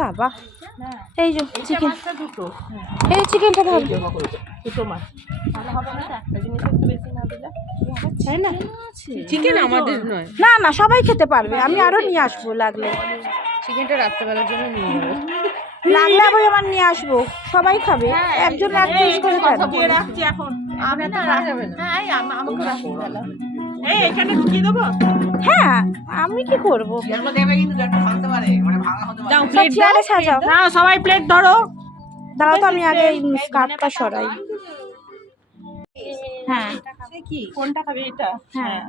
বাবা এই যে চিকেন, দুটো এই চিকেনটা ধর। দুটো মাছ ভালো হবে না, একটা জিনিস একটু বেশি না দিলে তাই না? চিকেন আমাদের নয়, না না সবাই খেতে পারবে, আমি আরো নিয়ে আসবো লাগলে, চিকেনটা রাত্রেবেলার জন্য নিয়ে নেবো। লাগলে আবার আমার নিয়ে আসবো, সবাই খাবে, একজন এক পিস করে খাবে। রাখছি এখন, আমি না রাখবে না, হ্যাঁ আমাকে রাখতে গেল, এই এখানে ঢুকিয়ে দেবো। হ্যাঁ আমি কি করবো, দাও প্লেট চেয়ারে সাজাও। না, সবাই প্লেট ধরো। দাঁড়াও তো আমি আগে স্কার্টটা সরাই। হ্যাঁ কি কোনটা খাবে? এটা? হ্যাঁ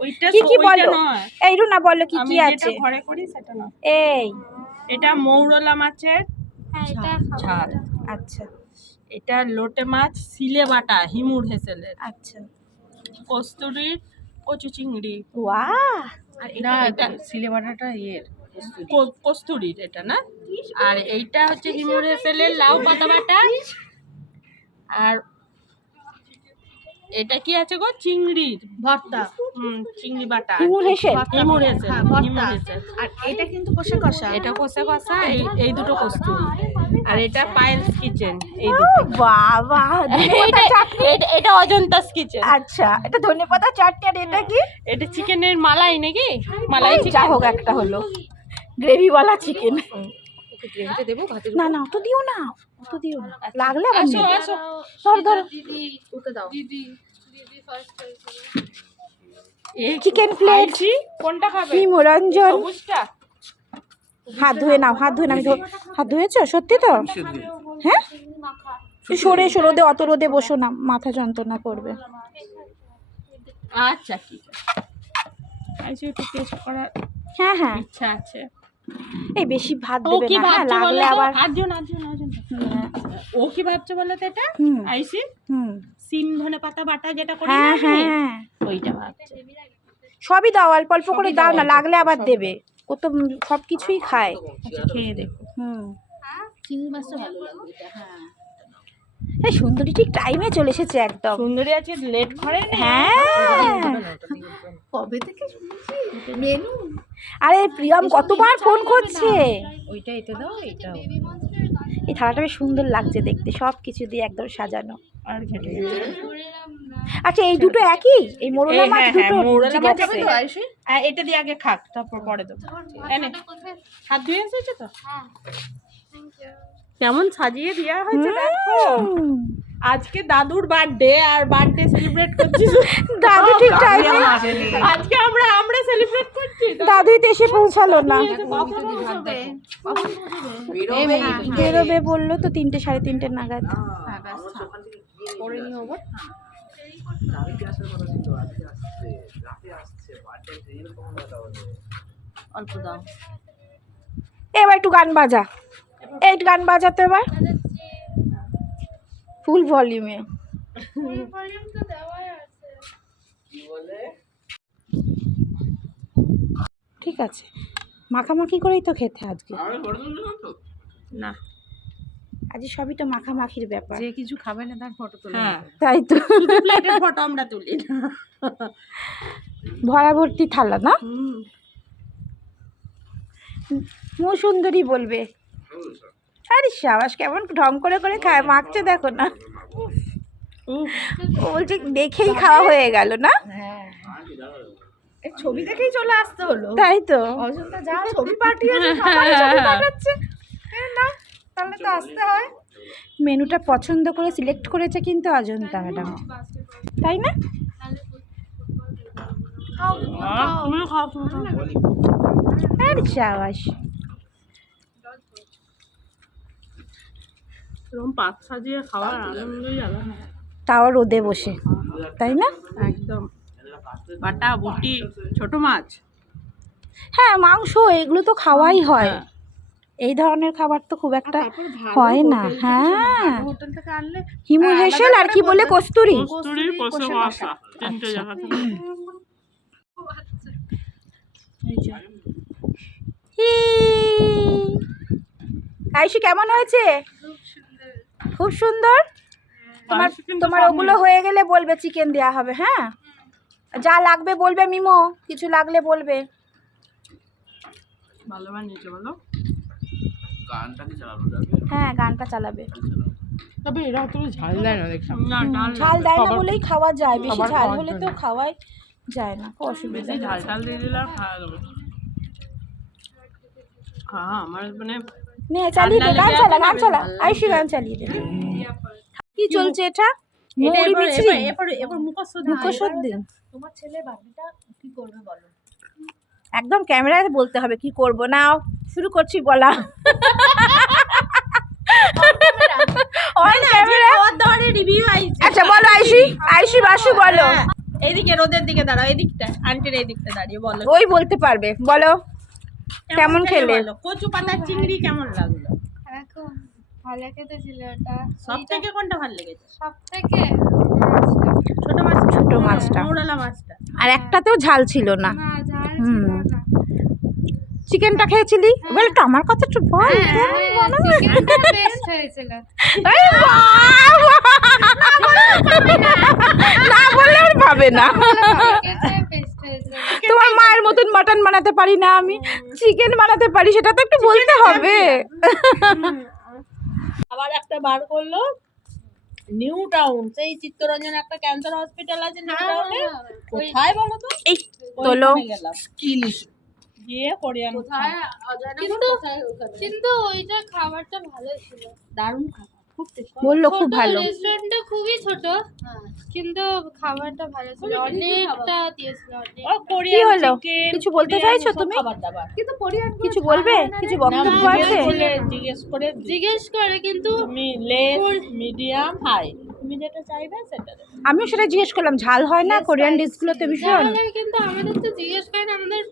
ওইটা কি কি ওইটা বলো, নয়, এই রুনা বলো কি আমি কি যেটা আছে। ঘরে করি সেটা না। এই এটা মৌরলা মাছের ঝাল, আচ্ছা এটা লোটে মাছ সিলে বাটা হিমুর হেসেলের, আচ্ছা, কস্তুরির কচু চিংড়ি, ওয়াও আর এটা সিলে বাটাটা ইয়ের কস্তুরির এটা না, আর এইটা হচ্ছে হিমুর হেসেলের লাউ পাতা বাটা, আর এটা কি আছে গো? চিংড়ির ভর্তা, চিংড়ি বাটা, হিমুর হেসেল, হিমুর হেসেল, হিমুর হেসেল। আর এটা কিন্তু কষা কষা, এটা কষা কষা, এই দুটো কস্তুরি, আর এটা পায়েলস কিচেন, এই দুটো। বাবা ধনেপাতা চাটনি, এটা অজন্তাস কিচেন। আচ্ছা এটা ধনেপাতা চাটনি, আর এটা কি? এটা চিকেনের মালাই নাকি? মালাই যা চিকেন হোক একটা হলো গ্রেভিওয়ালা চিকেন। গ্রেভিতে দেবো ভাতে? না না অত দিও না, অত দিও না, লাগলে আবার আসো নেবো। আসো, ধর ধর ওকে দাও। চিকেন প্লেট, কোনটা খাবে? নিমরঞ্জন, সবুজটা? হাত ধুয়ে নাও, হাত ধুয়ে নাও। হাত ধুয়েছো সত্যি তো? হ্যাঁ সরে এসো, রোদে অত রোদে বসো না, মাথা যন্ত্রণা করবে। আচ্ছা ঠিক আছে, একটু টেস্ট করার হ্যাঁ হ্যাঁ ইচ্ছা আছে। এই বেশি ভাত ও দেবে কি না, হ্যাঁ ভাবছে বলো লাগলে তো? আবার। আটজন হ্যাঁ, ও কি ভাবছে বলো তো? এটা হুম আইসি হুম সিম ধনে পাতা বাটা যেটা করি হ্যাঁ না আমি, হ্যাঁ ওইটা ভাবছে। সবই দাও, অল্প অল্প করে সবই দাও দাও না, অল্প, লাগলে আবার সবই দেবে। ও তো সব কিছুই খায়। আচ্ছা, খেয়ে দেখো। হুম চিংড়ি মাছটা ভালো লাগবে এটা। হ্যাঁ এই সুন্দরী ঠিক টাইমে চলে এসেছে একদম। সুন্দরী আছে, লেট করে না। হ্যাঁ কবে থেকে শুনছি মেনু। আরে প্রিয়ম কতবার ফোন করছে। ওইটা এতে দাও, এইটাও। এই থালাটা বেশ সুন্দর লাগছে দেখতে, সব কিছু দিয়ে একদম সাজানো। আর ঘেটে আচ্ছা এই দুটো একই, এই মোরলা মাছ দুটো মৌরলা ঠিক মাছ আছে? তো আইসি, এটা দিয়ে আগে খাক, তারপর পরে দেবো। এনে হাত ধুয়ে এসেছো তো? কেমন সাজিয়ে দেওয়া হয়েছে দেখো। হুম। আজকে দাদুর বার্থডে, আর বার্থডে সেলিব্রেট করছি। দাদু ঠিক টাইমে, আজকে আমরা সেলিব্রেট করছি। দাদুই তো এসে পৌঁছালো না। কখন পৌঁছবে? বেরোবে বললো তো 3টে 3:30 নাগাদ। করে নিও গো। অল্প দাও। এবার একটু গান বাজা, এই গান বাজাতো এবার ফুল ভলিউমে। ঠিক আছে, মাখামাখি করেই তো খেতে আজকে। না, আজ সবই তো মাখামাখির ব্যাপার। যে কিছু খাবে না তার ফটো তোলা হ্যাঁ, তাই তো, প্লেটের ফটো আমরা তুলি না। ভরা ভর্তি থালা না, মু সুন্দরী বলবে। আরে সাবাস, কেমন ঢং করে করে খায়, মাখছে দেখো না। ও বলছে দেখেই খাওয়া হয়ে গেল না। হ্যাঁ এই ছবি দেখেই চলে আসতে হলো। তাই তো, অজন্তা যা ছবি পাঠিয়েছে, সবাই ছবি পাঠাচ্ছে। না তাহলে তো আসতে হয়। মেনুটা পছন্দ করে সিলেক্ট করেছে কিন্তু অজন্তা ম্যাডাম, তাই না? তুমি খাও, আরে সাবাস, এরকম পাত সাজিয়ে খাওয়ার আনন্দই আলাদা। তাও রোদে বসে, তাই না? একদম বাটা বটি, ছোট মাছ। হ্যাঁ মাংস এগুলো তো খাওয়াই হয়, এই ধরনের খাবার তো খুব একটা হয় না। হ্যাঁ হোটেল থেকে আনলে হিমু হেসেল আর কি বলে কস্তুরি। কস্তুরি কষে কষা, তিনটে জায়গা থেকে। আইসি কেমন হয়েছে? খুব সুন্দর। তোমার তোমার ওগুলো হয়ে গেলে বলবে, চিকেন দেওয়া হবে। হ্যাঁ যা লাগবে বলবে, মিমো কিছু লাগলে বলবে। ভালো বানিয়েছে বলো। হ্যাঁ গানটা চালাবে। তবে এরা অত ঝাল দেয় না দেখলাম। ঝাল দেয় না বলেই খাওয়া যায়, বেশি ঝাল হলে তো খাওয়াই যায় না, খুব অসুবিধা। ঝাল দিয়ে দিলে আর খাওয়া যাবে না। হ্যাঁ আমার মানে নে চালিয়ে দে, গান চালা গান চালা, আইসি গান চালিয়ে দে। কি চলছে এটা? মৌরি মিছরি, এবার মুখোশোদ্দিন। তোমার ছেলে বাবিটা কি করবে বলো? একদম ক্যামেরায় বলতে হবে কি করব। নাও শুরু করছি বলা। অন ক্যামেরা ওর ধরে রিভিউ আইছে। আচ্ছা বলো আইসি, আইসি বাসু বলো। এইদিকে রোদের দিকে দাঁড়াও, এই দিকটা আন্টির এই দিকটা দাঁড়িয়ে বলো ওই বলতে পারবে, বলো কেমন খেলে? বলো। কচু পাতার চিংড়ি কেমন লাগলো? এখন ভালো খেতে ছিল ওটা। সব থেকে কোনটা ভালো লেগেছে? সব থেকে ছোট মাছ, ছোট মাছটা, মৌরলা মাছটা। আর একটাতেও ঝাল ছিল না। না ঝাল হুম। ছিল না। চিকেনটা খেয়েছিলি? বল একটু আমার কথা একটু বল। চিকেনটা বেস্ট হয়েছিল। এই না বললে আর ভাবে না। চিকেনটা বেস্ট হয়েছিল। তোমার মায়ের মতন মাটন বানাতে পারি না আমি, চিকেন বানাতে পারি, সেটা তো একটু বলতে হবে। আবার একটা বার করলো নিউ টাউন, সেই চিত্তরঞ্জন একটা ক্যান্সার হসপিটাল আছে নিউ টাউনে। কোথায় বলো তো? এই তোলো ওইখানে গেলাম গিয়ে কোরিয়ান কিন্তু ওইটা খাবারটা ভালো ছিল। দারুণ খাবার, খুব টেস্টি। বললো খুব ভালো। রেস্টুরেন্টটা খুবই ছোট, কিন্তু খাবারটা ভালো ছিল, অনেকটা দিয়েছিল অনেক। ও কোরিয়ান হলো? চিকেন, কিছু বলতে বিরিয়ানি, চাইছো সব তুমি? খাবার দাবার। কিন্তু কোরিয়ান কিছু বলবে? কিছু বক্তব্য আছে? জিজ্ঞেস করে কিন্তু তুমি লেস, মিডিয়াম, হাই, তুমি যেটা চাইবে সেটা দেবে। আমিও সেটা জিজ্ঞেস করলাম, ঝাল হয় না কোরিয়ান ডিশগুলোতে ভীষণ? কিন্তু আমাদের তো জিজ্ঞেস করে না, আমাদের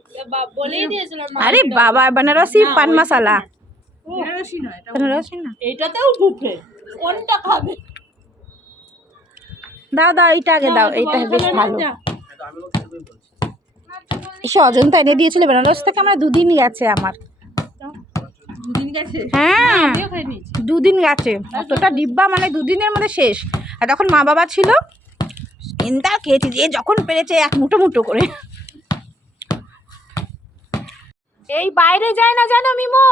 বলেই দিয়েছিলাম। আরে বাবা বানারসি পান মশালা। বেনারসি নয় এটা, বানারসি না, এইটাতেও বুফে। কোনটা খাবে? দাও দাও এইটা আগে দাও, এইটা বেশ ভালো। যা। এসে অজন্তা এনে দিয়েছিল বেনারস থেকে, আমরা দুদিন গেছে আমার। দুদিন গেছে, হ্যাঁ আমিও খাই নিয়েছি। দুদিন গেছে, অতটা ডিব্বা মানে দুদিনের মধ্যে শেষ। আর তখন মা বাবা ছিল, ইন্দা খেয়েছি যে যখন পেরেছে এক মুঠো মুঠো করে। এই বাইরে যায় না জানো মিমো,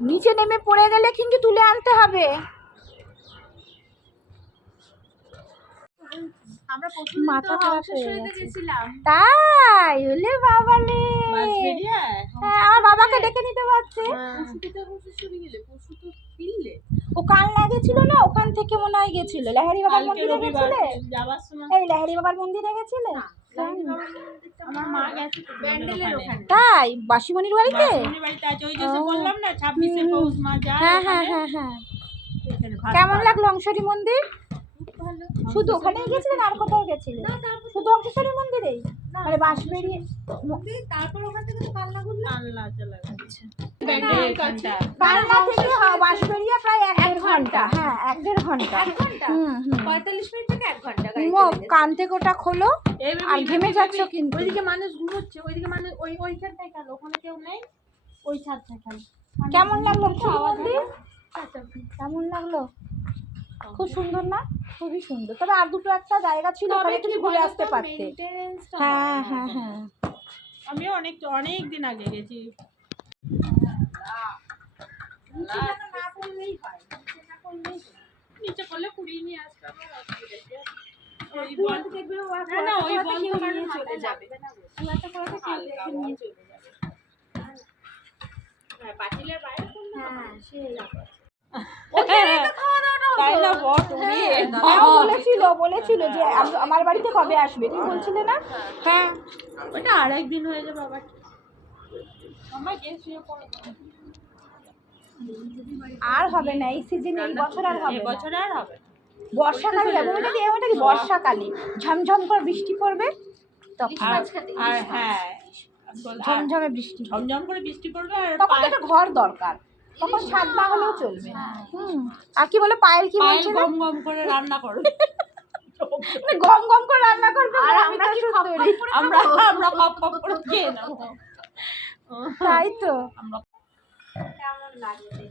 নিচে নেমে পড়ে গেলে কিন্তু তুলে আনতে হবে। আমরা মাথা খারাপ হয়ে গেছে। গেছিলাম। তাই হলে বাবালে, মাছ বেরিয়ে হ্যাঁ আমার বাবাকে ডেকে নিতে পারছে। ও কাল লাগেছিল না, ওখান থেকে মনে হয় গেছিল লাহারি বাবার কালকে মন্দিরে রবিবার গেছিলে? যাবার সময় এই লাহারি বাবার মন্দিরে গেছিলে? আমার মা গেছে তো ব্যান্ডেলের ওখানে। তাই বাসিমণির বাড়িতে? বাসুনির বাড়িতে আছে, ওই যে সে বললাম না 26শে পৌষ মা যায়। হ্যাঁ হ্যাঁ হ্যাঁ হ্যাঁ। কেমন লাগলো অংশরী মন্দির? শুধু ওখানেই গেছিলেন আর কোথাও গেছিলেন? শুধু অংশরী মন্দিরেই, মানে বাঁশবেড়িয়ে? তারপর ওখান থেকে তো কান্না করলো। আল্লাহ চলে গেছে ব্যান্ডেল ওখানটা। কালনা থেকে বাঁশবেড়িয়া প্রায় 1-1.5 ঘন্টা। হ্যাঁ 1-1.5 ঘন্টা। হুম হুম। 45 মিনিট থেকে 1 ঘন্টা। কান থেকে ওটা খোলো, এই baby, আর ঘেমে যাচ্ছ কিন্তু। ওইদিকে মানুষ ঘুমোচ্ছে, ওইদিকে মানুষ ওইখানটায় খেলো, ওখানে কেউ নেই, ওই ছাদটায় খেলো। কেমন লাগলো মন্দির? কেমন লাগলো? খুব সুন্দর না? খুবই সুন্দর, তবে আর দুটো একটা জায়গা ছিল ওখানে তুমি ঘুরে আসতে পারতে। হ্যাঁ হ্যাঁ হ্যাঁ। আমিও অনেক দিন আগে গেছি। নিচে করলে কুড়িয়ে নিয়ে আসতে হবে, ওই বল না না, ওই বল তো চলে যাবে, নিয়ে চলে যাবে। হ্যাঁ পাতিলের বাইরে করলে হ্যাঁ সেই তাই না বট উড়ি। বলেছিল যে আমার বাড়িতে কবে আসবে, তুমি বলছিলে না? হ্যাঁ ওটা আরেকদিন হয়ে যাবে আবার। আমার গেছি আর হবে না এই সিজনে, এই বছর আর হবে না। বছর আর হবে না। বর্ষাকালে যাবো, ওটা কি বর্ষাকালে ঝমঝম করে বৃষ্টি পড়বে তখন, আর হ্যাঁ ঝমঝমে বৃষ্টি পড়বে। ঝমঝম করে বৃষ্টি পড়বে, আর তখন তো একটা ঘর দরকার, তখন ছাদ না হলেও চলবে। আর কি বলে পায়েল কি পায়েল বলছে? গম গম করে রান্না করবে, গম গম করে রান্না করবে, আর আমরা কি সুন্দরী। আমরা কপ কপ করে খেয়ে নেবো। তাই তো। আমরা কেমন লাগছে?